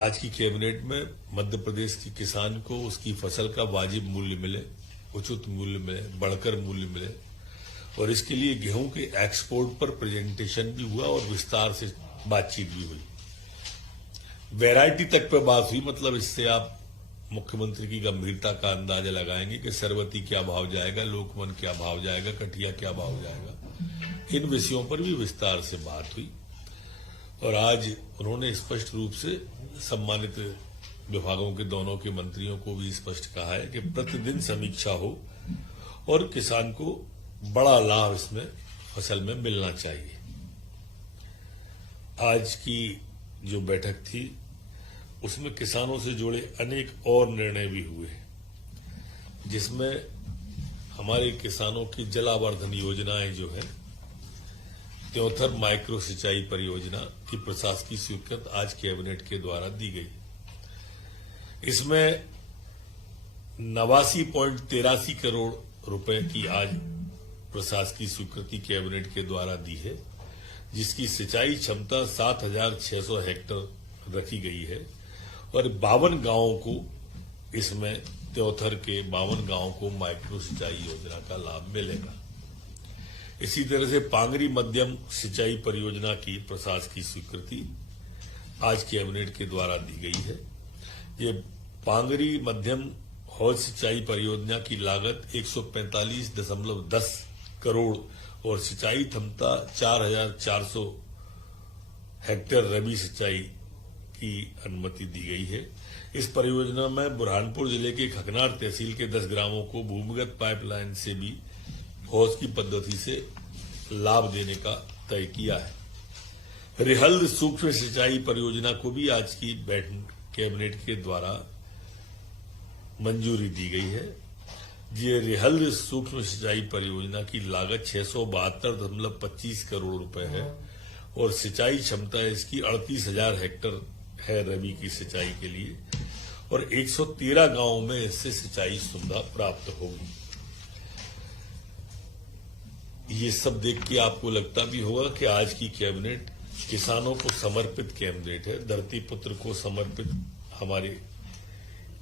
आज की कैबिनेट में मध्य प्रदेश के किसान को उसकी फसल का वाजिब मूल्य मिले, उचित मूल्य मिले, बढ़कर मूल्य मिले और इसके लिए गेहूं के एक्सपोर्ट पर प्रेजेंटेशन भी हुआ और विस्तार से बातचीत भी हुई। वैरायटी तक पे बात हुई, मतलब इससे आप मुख्यमंत्री की गंभीरता का अंदाजा लगाएंगे कि सरवती क्या भाव जाएगा, लोकमन क्या भाव जाएगा, कठिया क्या भाव जाएगा। इन विषयों पर भी विस्तार से बात हुई और आज उन्होंने स्पष्ट रूप से सम्मानित विभागों के दोनों के मंत्रियों को भी स्पष्ट कहा है कि प्रतिदिन समीक्षा हो और किसान को बड़ा लाभ इसमें फसल में मिलना चाहिए। आज की जो बैठक थी उसमें किसानों से जुड़े अनेक और निर्णय भी हुए, जिसमें हमारे किसानों की जलावर्धन योजनाएं जो है, त्योंथर माइक्रो सिंचाई परियोजना की प्रशासकीय स्वीकृति आज कैबिनेट के द्वारा दी गई। इसमें 89.83 करोड़ रुपए की आज प्रशासकीय स्वीकृति कैबिनेट के द्वारा दी है, जिसकी सिंचाई क्षमता 7,600 हेक्टेयर रखी गई है और 52 गांवों को इसमें त्योथर के 52 गांवों को माइक्रो सिंचाई योजना का लाभ मिलेगा। इसी तरह से पांगरी मध्यम सिंचाई परियोजना की प्रशासकीय स्वीकृति आज कैबिनेट के द्वारा दी गई है। ये पांगरी मध्यम हौज सिंचाई परियोजना की लागत 145.10 करोड़ और सिंचाई क्षमता 4,400 हेक्टेयर रबी सिंचाई की अनुमति दी गई है। इस परियोजना में बुरहानपुर जिले के खकनार तहसील के 10 ग्रामों को भूमिगत पाइपलाइन से भी हौज की पद्धति से लाभ देने का तय किया है। रिहल्द सूक्ष्म सिंचाई परियोजना को भी आज की कैबिनेट के द्वारा मंजूरी दी गई है। ये रिहल्द सूक्ष्म सिंचाई परियोजना की लागत 672.25 करोड़ रुपए है और सिंचाई क्षमता इसकी 38,000 हेक्टेयर है रबी की सिंचाई के लिए और 113 गांवों में इससे सिंचाई सुविधा प्राप्त होगी। ये सब देख के आपको लगता भी होगा कि आज की कैबिनेट किसानों को समर्पित कैबिनेट है, धरती पुत्र को समर्पित हमारी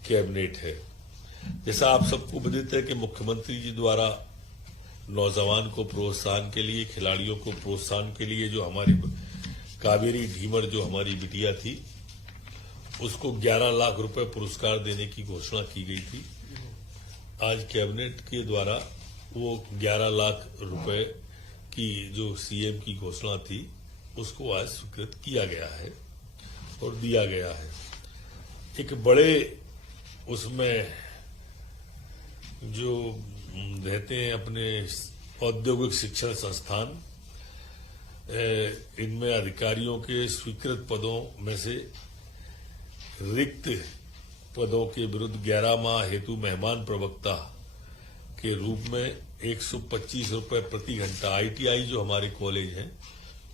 कैबिनेट है। जैसा आप सबको विदित है कि मुख्यमंत्री जी द्वारा नौजवान को प्रोत्साहन के लिए, खिलाड़ियों को प्रोत्साहन के लिए जो हमारी कावेरी ढीमर जो हमारी बिटिया थी उसको 11 लाख रुपए पुरस्कार देने की घोषणा की गई थी। आज कैबिनेट के द्वारा वो 11 लाख रुपए की जो सीएम की घोषणा थी उसको आज स्वीकृत किया गया है और दिया गया है। एक बड़े उसमें जो रहते हैं अपने औद्योगिक शिक्षण संस्थान, इनमें अधिकारियों के स्वीकृत पदों में से रिक्त पदों के विरुद्ध 11 माह हेतु मेहमान प्रवक्ता के रूप में 125 रुपए प्रति घंटा आईटीआई जो हमारे कॉलेज हैं,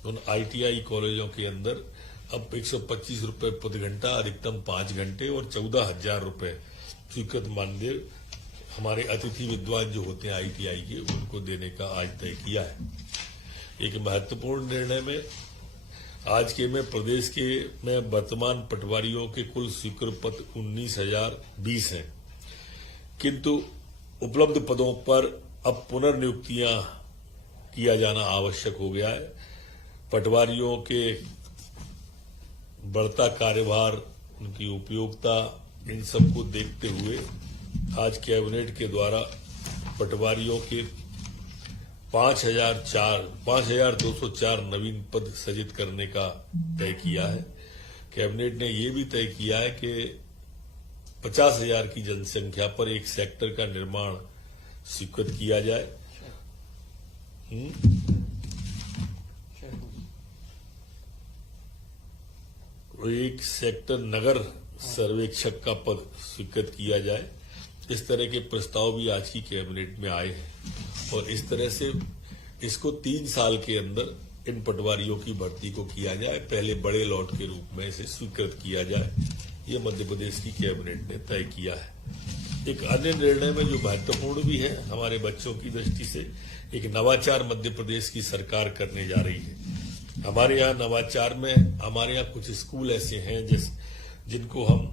उन आईटीआई कॉलेजों के अंदर अब 125 रुपए प्रति घंटा, अधिकतम 5 घंटे और 14,000 रुपए स्वीकृत मानदेय हमारे अतिथि विद्वान जो होते हैं आईटीआई के, उनको देने का आज तय किया है। एक महत्वपूर्ण निर्णय में आज के में प्रदेश के में वर्तमान पटवारियों के कुल स्वीकृत पद 19,020 हैं, किंतु उपलब्ध पदों पर अब पुनर्नियुक्तियां किया जाना आवश्यक हो गया है। पटवारियों के बढ़ता कार्यभार, उनकी उपयोगिता, इन सबको देखते हुए आज कैबिनेट के द्वारा पटवारियों के 5,204 नवीन पद सृजित करने का तय किया है। कैबिनेट ने यह भी तय किया है कि 50,000 की जनसंख्या पर एक सेक्टर का निर्माण स्वीकृत किया जाए। एक सेक्टर नगर सर्वेक्षक का पद स्वीकृत किया जाए। इस तरह के प्रस्ताव भी आज की कैबिनेट में आए हैं और इस तरह से इसको 3 साल के अंदर इन पटवारियों की भर्ती को किया जाए, पहले बड़े लॉट के रूप में इसे स्वीकृत किया जाए। ये मध्य प्रदेश की कैबिनेट ने तय किया है। एक अन्य निर्णय में जो महत्वपूर्ण भी है हमारे बच्चों की दृष्टि से, एक नवाचार मध्य प्रदेश की सरकार करने जा रही है। हमारे यहाँ नवाचार में हमारे यहाँ कुछ स्कूल ऐसे हैं जिनको हम,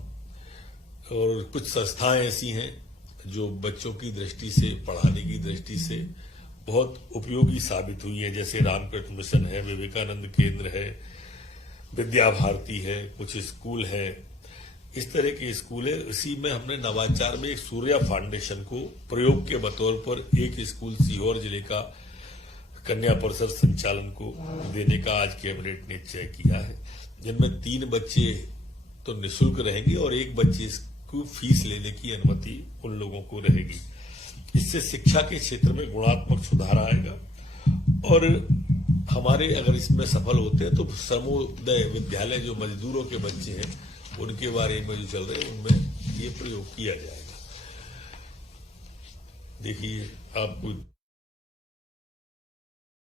और कुछ संस्थाएं ऐसी हैं जो बच्चों की दृष्टि से, पढ़ाने की दृष्टि से बहुत उपयोगी साबित हुई है, जैसे रामकृष्ण मिशन है, विवेकानंद केंद्र है, विद्या भारती है, कुछ स्कूल है, इस तरह के स्कूल है। इसी में हमने नवाचार में एक सूर्या फाउंडेशन को प्रयोग के बतौर पर एक स्कूल सीहोर जिले का कन्या परिषद संचालन को देने का आज कैबिनेट ने निश्चय किया है, जिनमें 3 बच्चे तो निःशुल्क रहेंगे और 1 बच्चे को फीस लेने की अनुमति उन लोगों को रहेगी। इससे शिक्षा के क्षेत्र में गुणात्मक सुधार आएगा और हमारे अगर इसमें सफल होते हैं तो सर्वोदय विद्यालय जो मजदूरों के बच्चे हैं उनके बारे में जो चल रहे हैं उनमें ये प्रयोग किया जाएगा। देखिए आपको